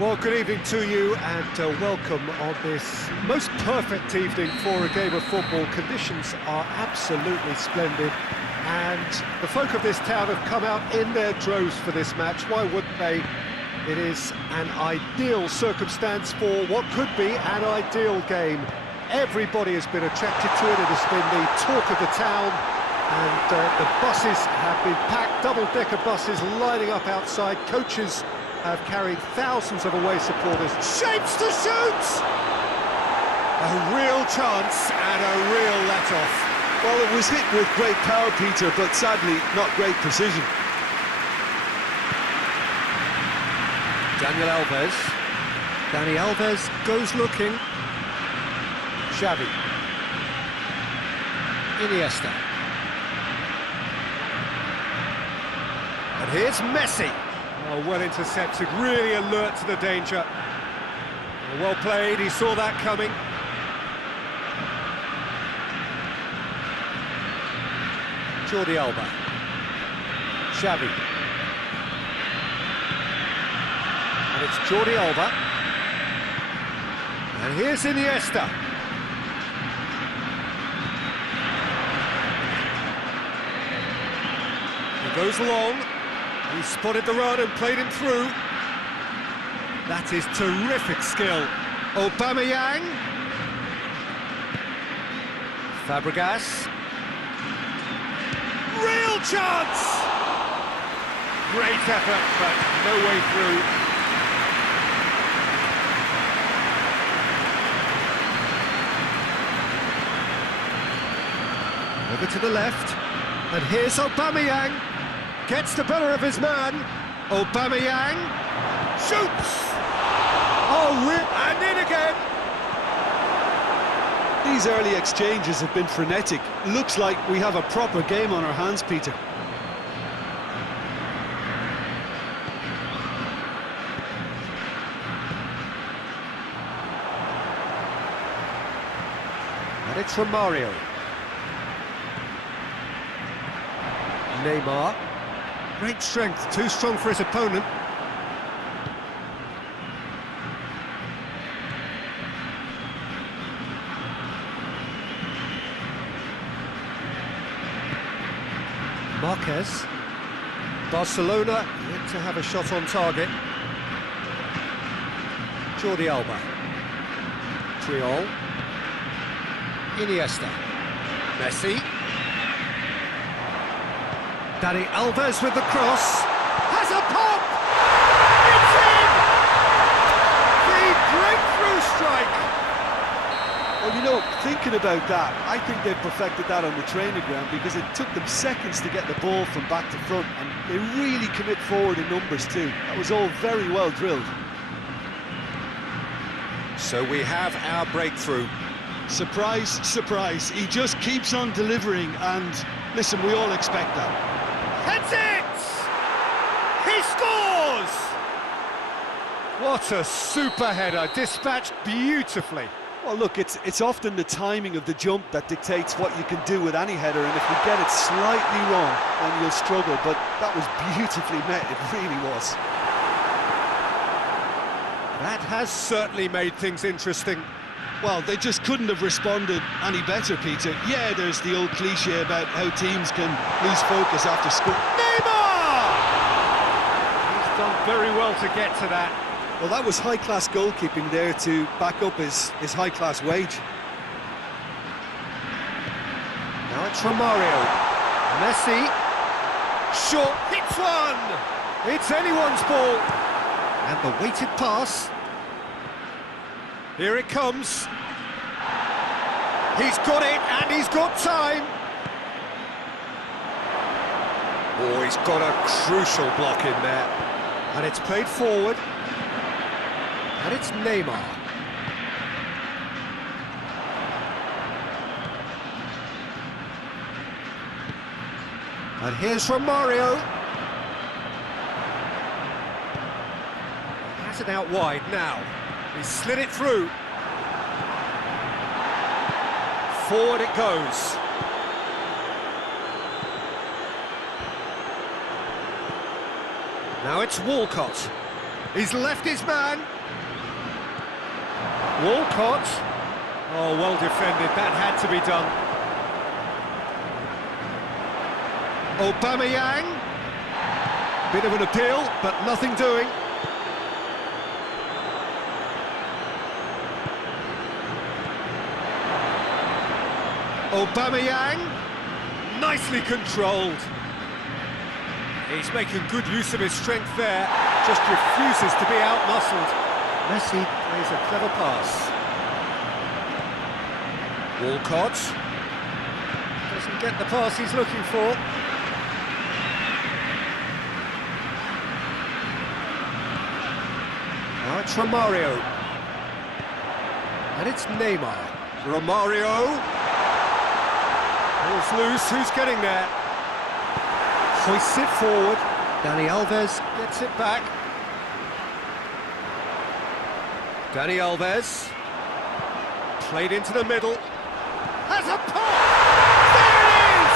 Well, good evening to you and welcome on this most perfect evening for a game of football. Conditions are absolutely splendid and the folk of this town have come out in their droves for this match. Why wouldn't they? It is an ideal circumstance for what could be an ideal game. Everybody has been attracted to it. It has been the talk of the town and the buses have been packed, double-decker buses lining up outside. Coaches have carried thousands of away supporters. Shapes to shoot! A real chance and a real let-off. Well, it was hit with great power, Peter, but sadly not great precision. Daniel Alves. Dani Alves goes looking. Xavi. Iniesta. And here's Messi. Oh, well intercepted, really alert to the danger. Well played, he saw that coming. Jordi Alba. Xavi. And it's Jordi Alba. And here's Iniesta. He goes long. He spotted the run and played him through. That is terrific skill. Aubameyang. Fabregas. Real chance! Great effort, but no way through. Over to the left. And here's Aubameyang. Gets the better of his man. Aubameyang shoots. Oh, and in again. These early exchanges have been frenetic. Looks like we have a proper game on our hands, Peter. And it's from Mario. Neymar. Great strength, too strong for his opponent. Marquez. Barcelona yet to have a shot on target. Jordi Alba. Triol. Iniesta. Messi. Dani Alves with the cross, has a pop! It's in! The breakthrough strike! Well, you know, thinking about that, I think they perfected that on the training ground because it took them seconds to get the ball from back to front, and they really commit forward in numbers too. That was all very well drilled. So we have our breakthrough. Surprise, surprise, he just keeps on delivering, and listen, we all expect that. Heads it! He scores! What a super header, dispatched beautifully. Well, look, it's often the timing of the jump that dictates what you can do with any header, and if you get it slightly wrong, then you'll struggle, but that was beautifully met, it really was. That has certainly made things interesting. Well, they just couldn't have responded any better, Peter. Yeah, there's the old cliche about how teams can lose focus after score. Neymar! He's done very well to get to that. Well, that was high-class goalkeeping there to back up his high-class wage. Now it's from Mario. Messi. Short, hits one! It's anyone's ball. And the weighted pass. Here it comes. He's got it, and he's got time. Oh, he's got a crucial block in there. And it's played forward. And it's Neymar. And here's from Mario. He has it out wide now. He slid it through. Forward it goes. Now it's Walcott. He's left his man. Walcott. Oh, well defended. That had to be done. Aubameyang. Bit of an appeal, but nothing doing. Aubameyang. Nicely controlled. He's making good use of his strength there. Just refuses to be out-muscled. Messi plays a clever pass. Walcott doesn't get the pass he's looking for. Now it's Romario. And it's Neymar. Romario. Ball's loose, who's getting there? Hoists it forward. Dani Alves gets it back. Dani Alves. Played into the middle. Has a pop! There it is!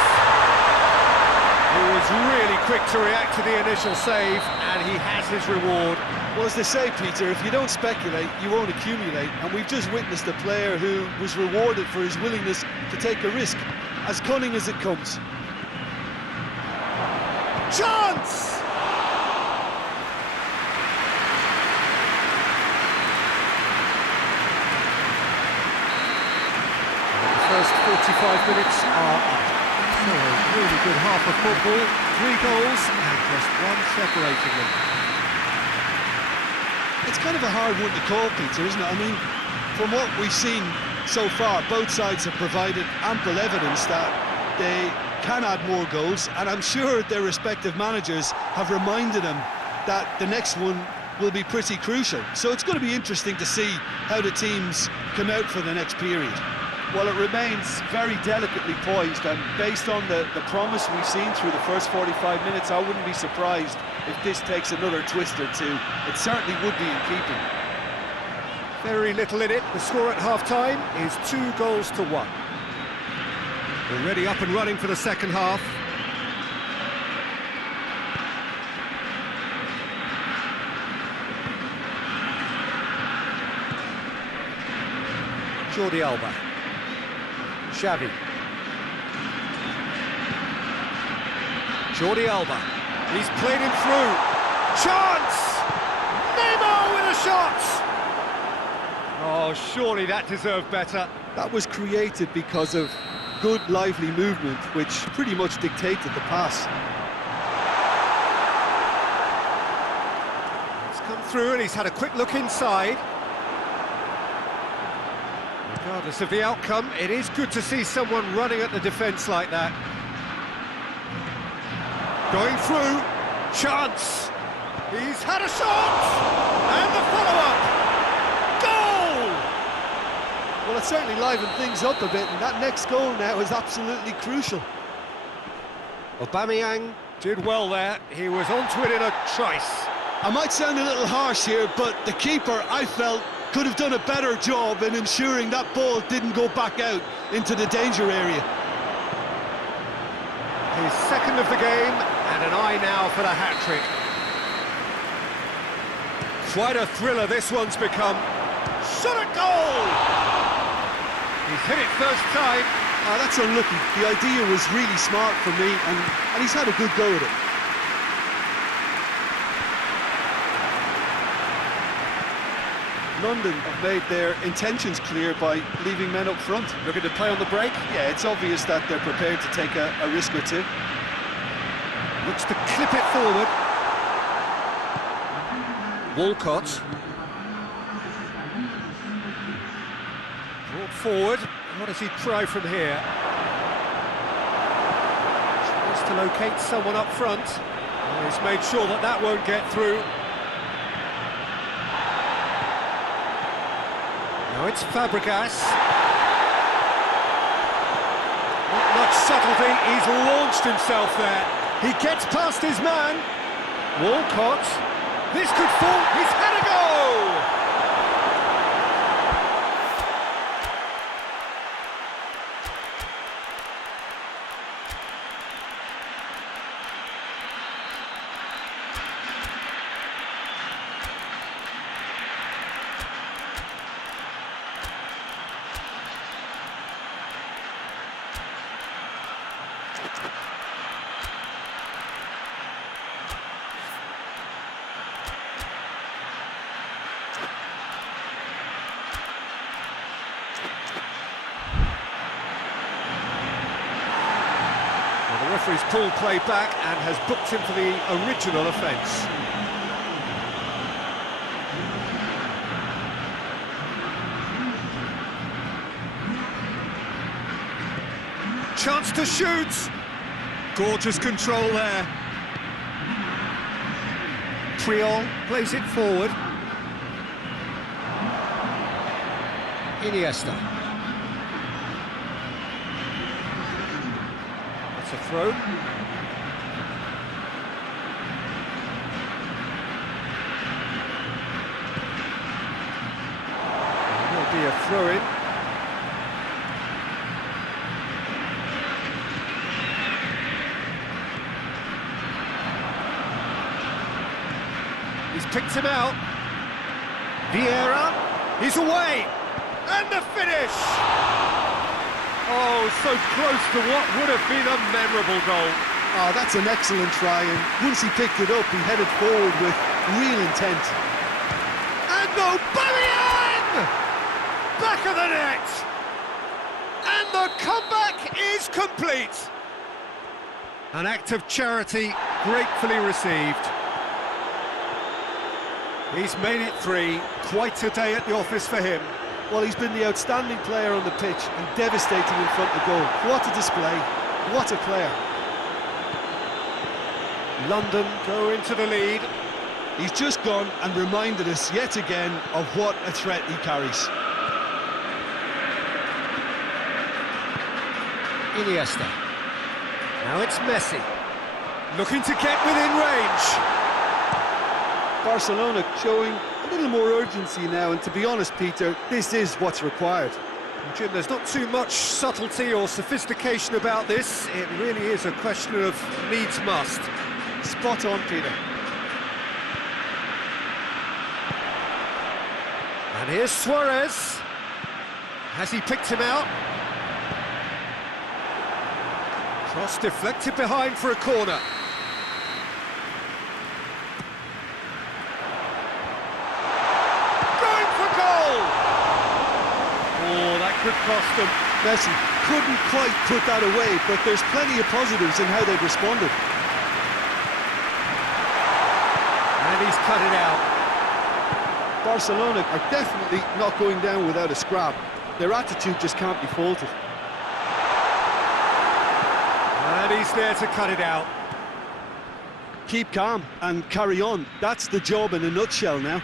He was really quick to react to the initial save, and he has his reward. Well, as they say, Peter, if you don't speculate, you won't accumulate. And we've just witnessed a player who was rewarded for his willingness to take a risk, as cunning as it comes. Chance! The first 45 minutes are up. So a really good half of football, 3 goals and just one separating them. It's kind of a hard one to call, Peter, isn't it? I mean, from what we've seen so far, both sides have provided ample evidence that they can add more goals, and I'm sure their respective managers have reminded them that the next one will be pretty crucial. So it's going to be interesting to see how the teams come out for the next period. Well, it remains very delicately poised, and based on the promise we've seen through the first 45 minutes, I wouldn't be surprised if this takes another twist or two. It certainly would be in keeping. Very little in it. The score at half-time is 2-1. Already up and running for the second half. Jordi Alba. Xavi. Jordi Alba. He's played him through. Chance! Neymar with a shot! Oh, surely that deserved better. That was created because of good, lively movement, which pretty much dictated the pass. It's come through and he's had a quick look inside. Regardless of the outcome, it is good to see someone running at the defence like that. Going through, chance! He's had a shot! And the follow-up! Goal! Well, it certainly livened things up a bit, and that next goal now is absolutely crucial. Aubameyang did well there. He was onto it in a trice. I might sound a little harsh here, but the keeper, I felt, could have done a better job in ensuring that ball didn't go back out into the danger area. His second of the game, and an eye now for the hat-trick. Quite a thriller this one's become. Shot at goal! He's hit it first time. Oh, that's unlucky. The idea was really smart for me, and he's had a good go at it. London have made their intentions clear by leaving men up front. Looking to play on the break. Yeah, it's obvious that they're prepared to take a risk or two. Looks to clip it forward. Walcott. Brought forward. What does he try from here? Tries to locate someone up front. Well, he's made sure that that won't get through. Now it's Fabregas. Not much subtlety, he's launched himself there. He gets past his man. Walcott. This could fall, he's had a go! full play back and has booked him for the original offence. Chance to shoot! Gorgeous control there. Triol plays it forward. Iniesta. That's a throw. There'll be a throw-in. He's picked him out. Vieira, he's away, and the finish! Oh, so close to what would have been a memorable goal. Oh, that's an excellent try, and once he picked it up, he headed forward with real intent. And Aubameyang! Back of the net! And the comeback is complete. An act of charity gratefully received. He's made it 3, quite a day at the office for him. Well, he's been the outstanding player on the pitch and devastating in front of goal. What a display, what a player. London go into the lead. He's just gone and reminded us yet again of what a threat he carries. Iniesta. Now it's Messi. Looking to get within range. Barcelona showing a little more urgency now, and to be honest, Peter, this is what's required. Jim, there's not too much subtlety or sophistication about this. It really is a question of needs must. Spot on, Peter. And here's Suarez. Has he picked him out? Cross deflected behind for a corner. Going for goal! Oh, that could cost them. Messi couldn't quite put that away, but there's plenty of positives in how they've responded. And he's cut it out. Barcelona are definitely not going down without a scrap. Their attitude just can't be faulted. And he's there to cut it out. Keep calm and carry on. That's the job in a nutshell now.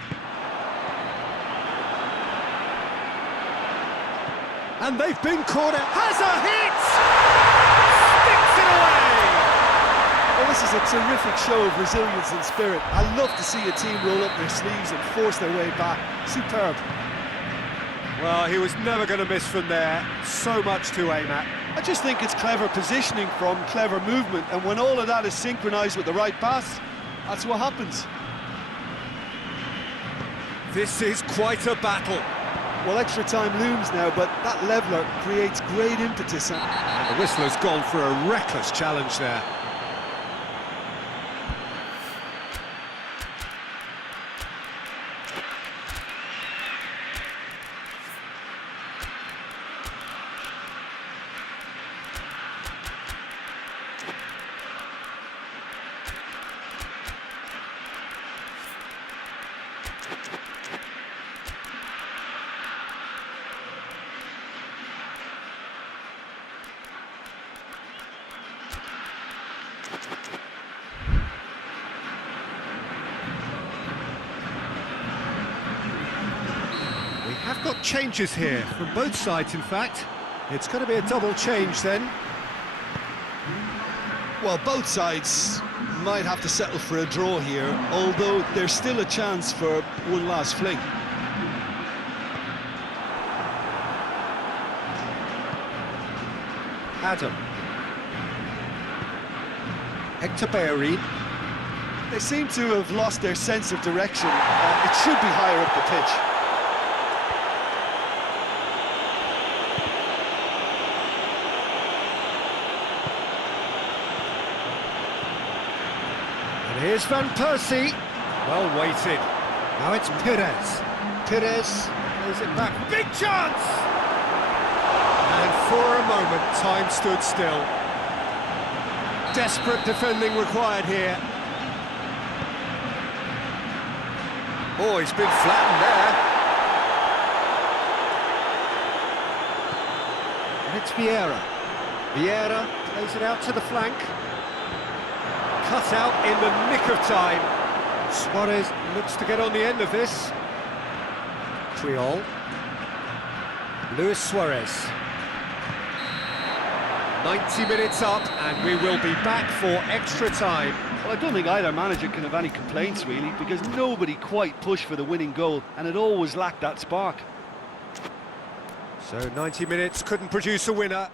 And they've been caught out. Has a hit! Sticks it away! Well, this is a terrific show of resilience and spirit. I love to see a team roll up their sleeves and force their way back. Superb. Well, he was never going to miss from there. So much to aim at. I just think it's clever positioning from clever movement, and when all of that is synchronised with the right pass, that's what happens. This is quite a battle. Well, extra time looms now, but that leveller creates great impetus. And the whistler's gone for a reckless challenge there. We have got changes here, from both sides in fact. It's going to be a double change then. Well, both sides might have to settle for a draw here, although there's still a chance for one last fling. Adam. Hector Bellerin. They seem to have lost their sense of direction. It should be higher up the pitch. And here's Van Persie. Well weighted. Now it's Perez. Perez plays it back. Big chance! And for a moment, time stood still. Desperate defending required here. Oh, he's been flattened there. And it's Vieira. Vieira plays it out to the flank. Cut out in the nick of time. Suarez looks to get on the end of this. Triol. Luis Suarez. 90 minutes up, and we will be back for extra time. Well, I don't think either manager can have any complaints, really, because nobody quite pushed for the winning goal, and it always lacked that spark. So 90 minutes couldn't produce a winner.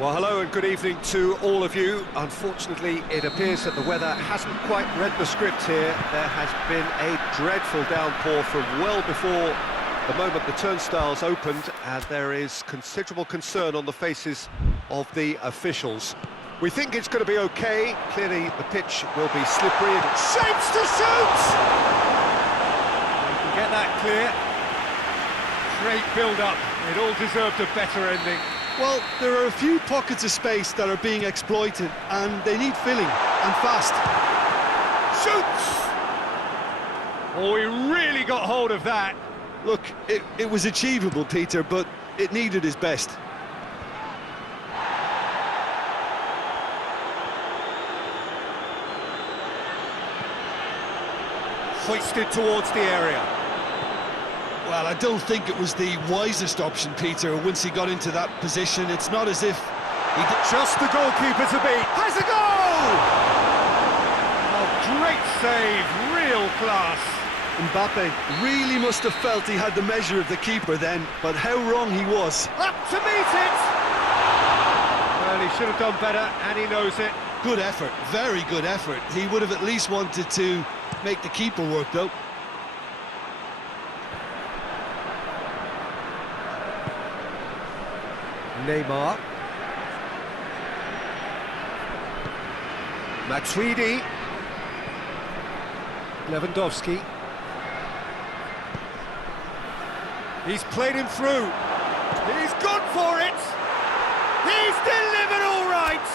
Well, hello and good evening to all of you. Unfortunately, it appears that the weather hasn't quite read the script here. There has been a dreadful downpour from well before the moment the turnstiles opened, and there is considerable concern on the faces of the officials. We think it's going to be okay. Clearly, the pitch will be slippery and it shapes to shoot! You can get that clear. Great build-up. It all deserved a better ending. Well, there are a few pockets of space that are being exploited, and they need filling, and fast. Shoots! Oh, he really got hold of that. Look, it was achievable, Peter, but it needed his best. Hoisted towards the area. Well, I don't think it was the wisest option, Peter, once he got into that position. It's not as if he did... Just the goalkeeper to beat. Has a goal! save, real class. Mbappe really must have felt he had the measure of the keeper then, but how wrong he was. Up to meet it! Well, he should have done better, and he knows it. Good effort, very good effort. He would have at least wanted to make the keeper work, though. Neymar. Matuidi. Lewandowski. He's played him through. He's gone for it. He's delivered all right.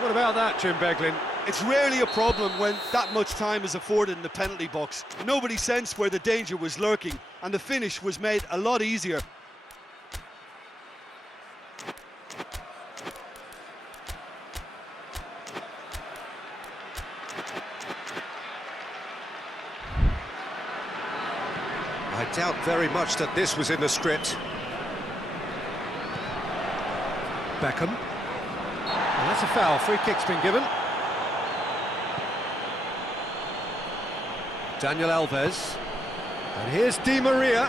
What about that, Jim Beglin? It's rarely a problem when that much time is afforded in the penalty box. Nobody sensed where the danger was lurking, and the finish was made a lot easier. I doubt very much that this was in the script. Beckham. And that's a foul. Free kick's been given. Daniel Alves. And here's Di Maria.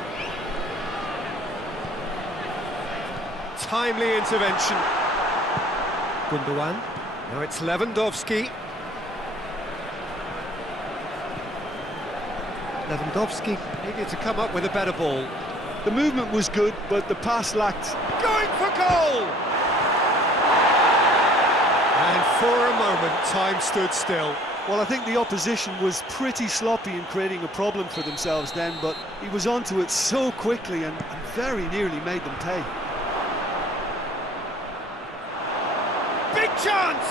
Timely intervention. Gundogan. Now it's Lewandowski. Lewandowski needed to come up with a better ball. The movement was good, but the pass lacked. Going for goal! And for a moment, time stood still. Well, I think the opposition was pretty sloppy in creating a problem for themselves then, but he was onto it so quickly and very nearly made them pay. Big chance!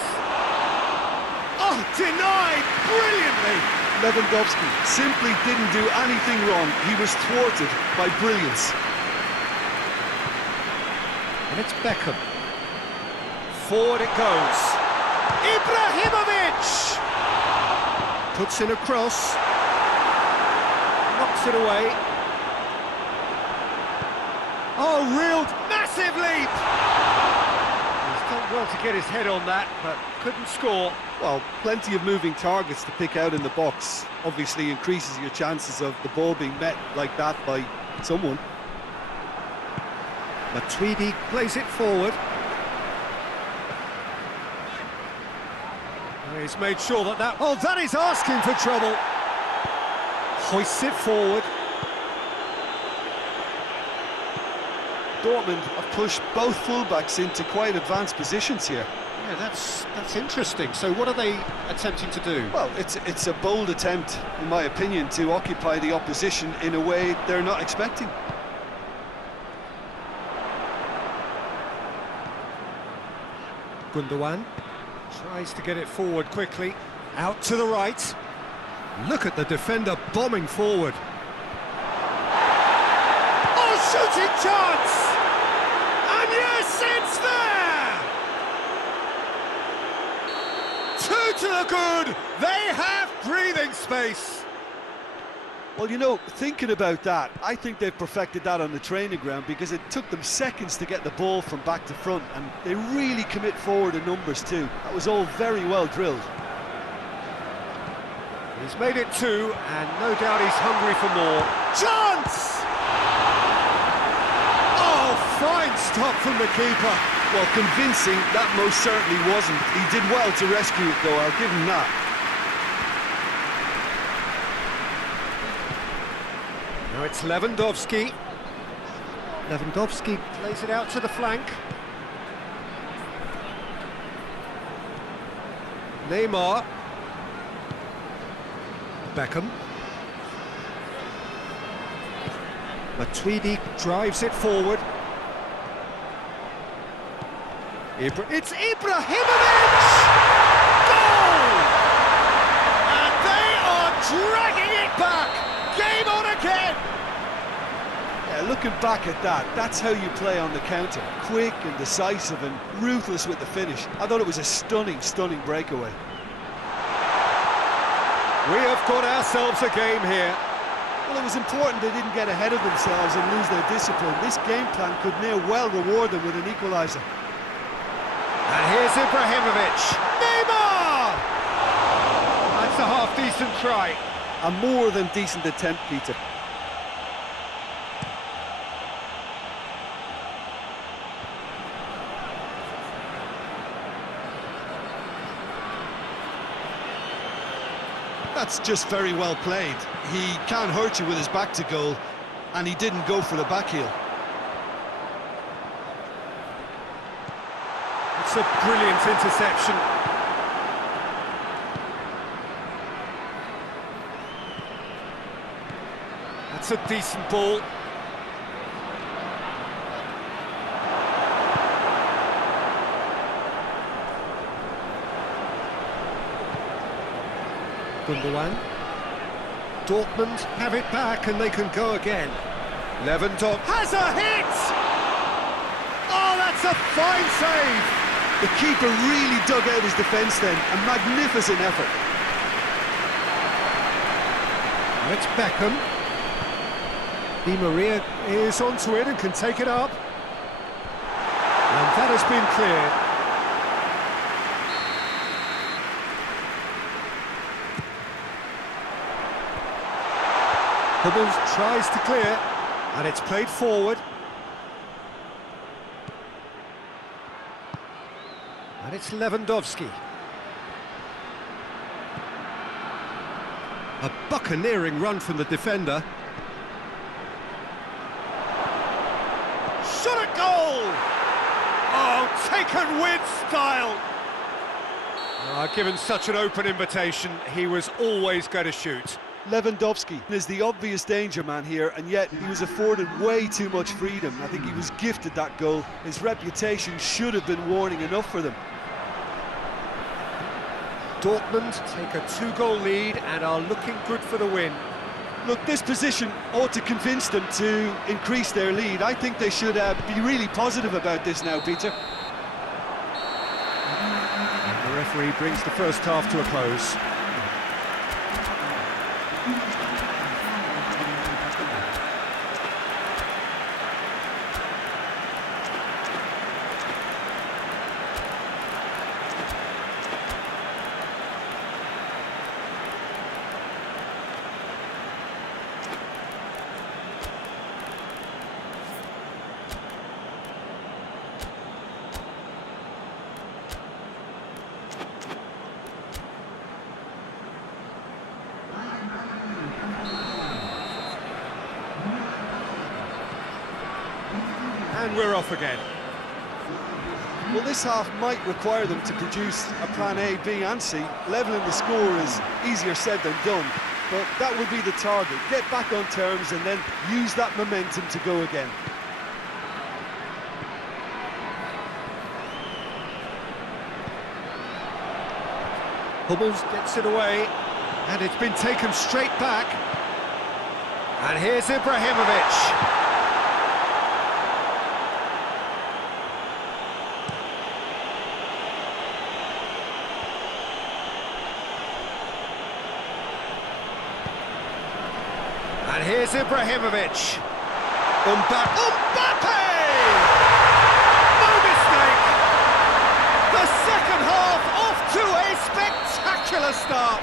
Oh, denied brilliantly! Lewandowski simply didn't do anything wrong. He was thwarted by brilliance. And it's Beckham. Forward it goes. Ibrahimovic! Puts in a cross. Knocks it away. Oh, reeled! Massive leap! He's done well to get his head on that, but couldn't score. Well, plenty of moving targets to pick out in the box. Obviously increases your chances of the ball being met like that by someone. Matuidi plays it forward. He's made sure that... Oh, that is asking for trouble. Hoists it forward. Dortmund have pushed both fullbacks into quite advanced positions here. Yeah, that's interesting. So what are they attempting to do? Well, it's a bold attempt, in my opinion, to occupy the opposition in a way they're not expecting. Gundogan tries to get it forward quickly. Out to the right. Look at the defender bombing forward. Oh, shooting chance! And yes, it's there! Two to the good. They have breathing space. Well, you know, thinking about that, I think they've perfected that on the training ground because it took them seconds to get the ball from back to front, and they really commit forward in numbers too. That was all very well drilled. He's made it two, and no doubt he's hungry for more. Chance! Oh, fine stop from the keeper. Well, convincing, that most certainly wasn't. He did well to rescue it though, I'll give him that. Now it's Lewandowski. Lewandowski plays it out to the flank. Neymar. Beckham. Matuidi drives it forward. It's Ibrahimovic! Goal! And they are dragging it back! Game on again! Yeah, looking back at that, that's how you play on the counter. Quick and decisive and ruthless with the finish. I thought it was a stunning, stunning breakaway. We have got ourselves a game here. Well, it was important they didn't get ahead of themselves and lose their discipline. This game plan could near well reward them with an equaliser. And here's Ibrahimovic. Neymar! That's a decent try. A more than decent attempt, Peter. That's just very well played. He can't hurt you with his back to goal, and he didn't go for the back heel. It's a brilliant interception. That's a decent ball. Gundogan. Dortmund have it back and they can go again. Lewandowski has a hit! Oh, that's a fine save! The keeper really dug out his defence then. A magnificent effort. It's Beckham. Di Maria is onto it and can take it up. And that has been cleared. Hummels tries to clear, and it's played forward. And it's Lewandowski. A buccaneering run from the defender. Shot at goal! Oh, taken with style! Given such an open invitation, he was always going to shoot. Lewandowski is the obvious danger man here, and yet he was afforded way too much freedom. I think he was gifted that goal. His reputation should have been warning enough for them. Dortmund take a two-goal lead and are looking good for the win. Look, this position ought to convince them to increase their lead. I think they should be really positive about this now, Peter. And the referee brings the first half to a close. And we're off again. Well, this half might require them to produce a plan A, B and C. Levelling the score is easier said than done, but that would be the target. Get back on terms and then use that momentum to go again. Hummels gets it away, and it's been taken straight back. And here's Ibrahimovic. And here's Ibrahimovic. Mbappe! No mistake! The second half off to a spectacular start.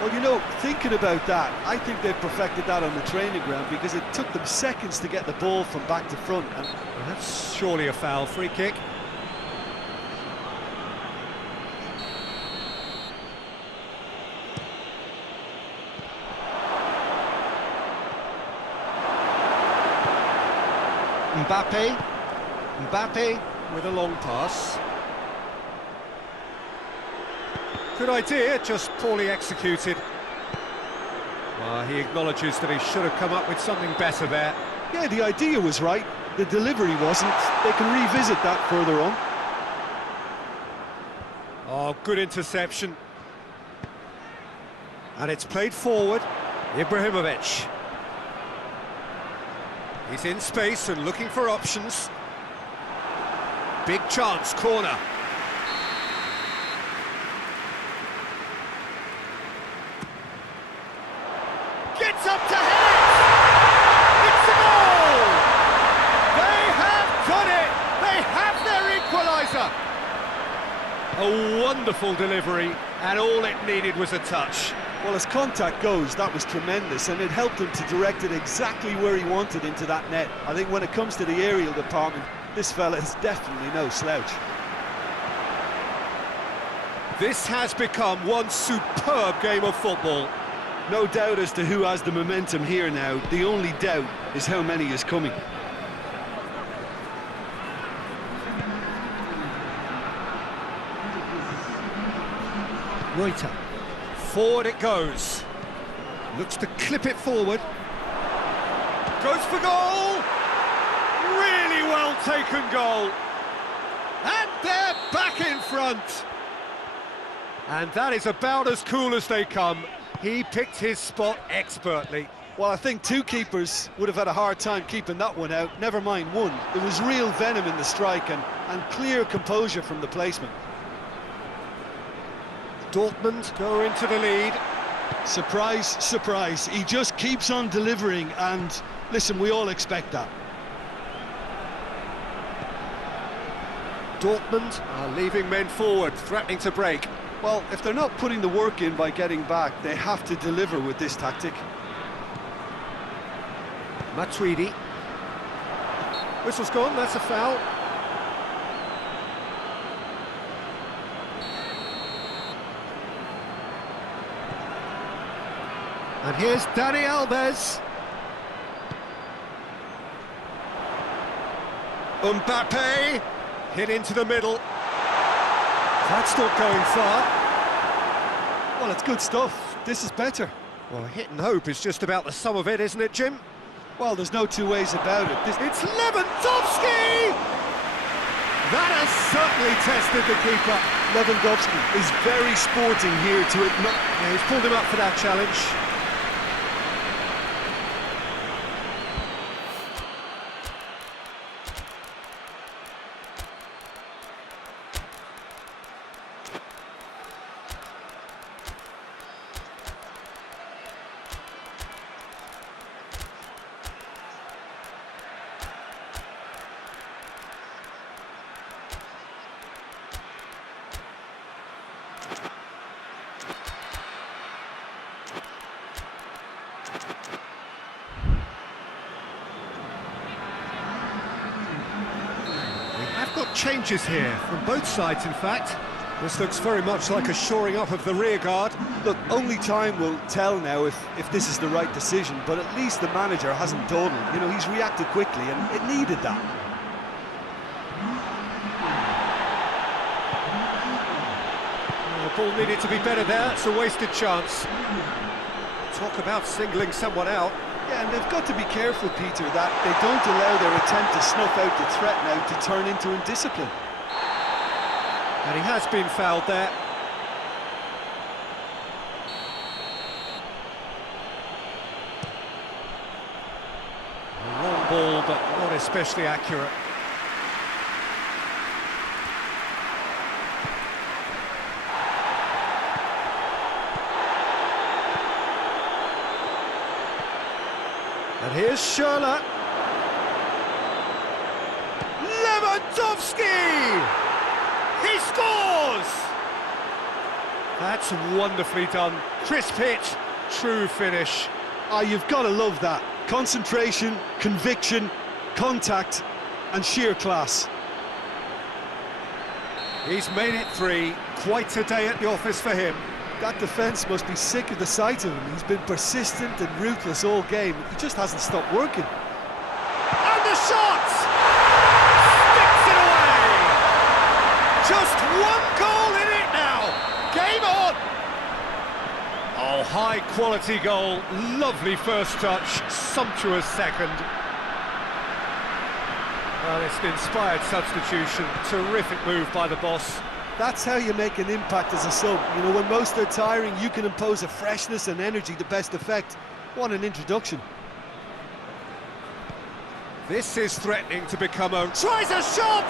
Well, you know, thinking about that, I think they've perfected that on the training ground because it took them seconds to get the ball from back to front. And that's surely a foul. Free kick. Mbappe with a long pass. Good idea, just poorly executed. Well, he acknowledges that he should have come up with something better there. yeah, the idea was right, the delivery wasn't. They can revisit that further on. Oh, good interception. And it's played forward. Ibrahimovic. He's in space and looking for options. Big chance, corner. Gets up to head it! It's a goal! They have done it! They have their equaliser! A wonderful delivery, And all it needed was a touch. Well, as contact goes, that was tremendous, and it helped him to direct it exactly where he wanted into that net. I think when it comes to the aerial department, this fella is definitely no slouch. This has become one superb game of football. No doubt as to who has the momentum here now. The only doubt is how many is coming. Reuter. Forward it goes. Looks to clip it forward. Goes for goal! Really well taken goal. And they're back in front. And that is about as cool as they come. He picked his spot expertly. Well, I think two keepers would have had a hard time keeping that one out, never mind one. There was real venom in the strike and clear composure from the placement. Dortmund go into the lead. Surprise, surprise. He just keeps on delivering, and listen, we all expect that. Dortmund are leaving men forward, threatening to break. Well, if they're not putting the work in by getting back, they have to deliver with this tactic. Matuidi. Whistle's gone, that's a foul. And here's Dani Alves. Mbappe hit into the middle. That's not going far. Well, it's good stuff. This is better. Well, hit and hope is just about the sum of it, isn't it, Jim? Well, there's no two ways about it. It's Lewandowski! That has certainly tested the keeper. Lewandowski is very sporting here to it. Yeah, he's pulled him up for that challenge. Got changes here from both sides, in fact. This looks very much like a shoring up of the rear guard. Look, only time will tell now if this is the right decision, but at least the manager hasn't dawdled. You know, he's reacted quickly, and it needed that. The ball needed to be better there. It's a wasted chance. Talk about singling someone out. Yeah, and they've got to be careful, Peter, that they don't allow their attempt to snuff out the threat now to turn into indiscipline. And he has been fouled there. A long ball, but not especially accurate. And here's Schürrle. Lewandowski! He scores! That's wonderfully done. Crisp hit, true finish. Ah, you've got to love that. Concentration, conviction, contact, and sheer class. He's made it three. Quite a day at the office for him. That defence must be sick of the sight of him. He's been persistent and ruthless all game. He just hasn't stopped working. And the shot! Sticks it away! Just one goal in it now! Game on! Oh, high-quality goal. Lovely first touch. Sumptuous second. Well, it's an inspired substitution. Terrific move by the boss. That's how you make an impact as a sub. You know, when most are tiring, you can impose a freshness and energy to best effect. What an introduction. This is threatening to become a... Tries a shot!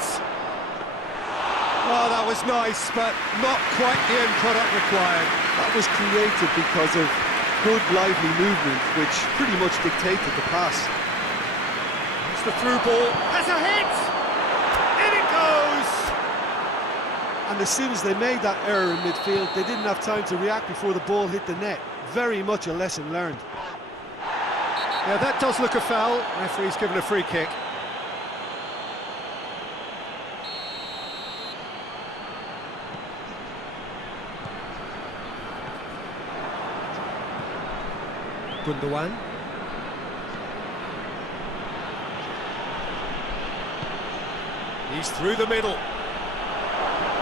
Oh, that was nice, but not quite the end product required. That was created because of good, lively movement, which pretty much dictated the pass. It's the through ball. Has a hit! In it goes! and as soon as they made that error in midfield, they didn't have time to react before the ball hit the net. Very much a lesson learned. Yeah, that does look a foul. Referee's given a free kick. Gundogan. He's through the middle.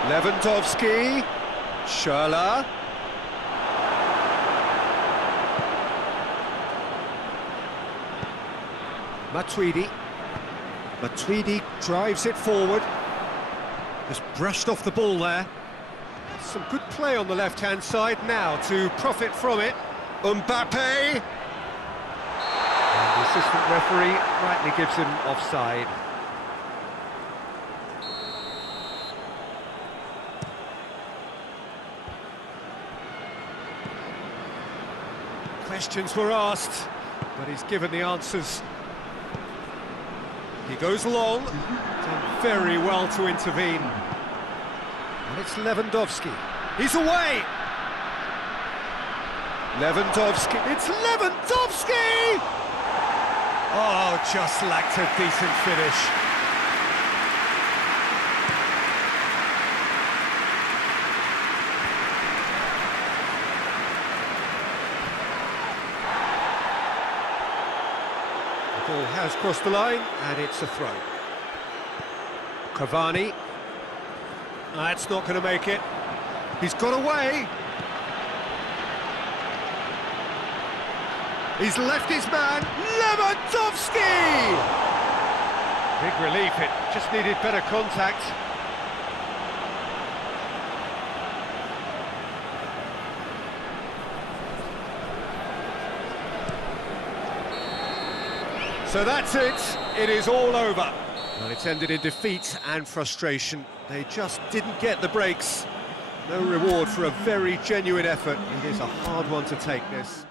Lewandowski. Schürrle. Matuidi. Matuidi drives it forward. Just brushed off the ball there. Some good play on the left-hand side now to profit from it. Mbappe! And the assistant referee rightly gives him offside. Questions were asked, but he's given the answers. He goes long, done very well to intervene. And it's Lewandowski. He's away! Lewandowski, it's Lewandowski! Oh, just lacked a decent finish. The ball has crossed the line, and it's a throw. Cavani. That's not going to make it. He's got away. He's left his man, Lewandowski! Big relief, it just needed better contact. So that's it, it is all over. Well, it's ended in defeat and frustration. They just didn't get the breaks. No reward for a very genuine effort. It is a hard one to take, this.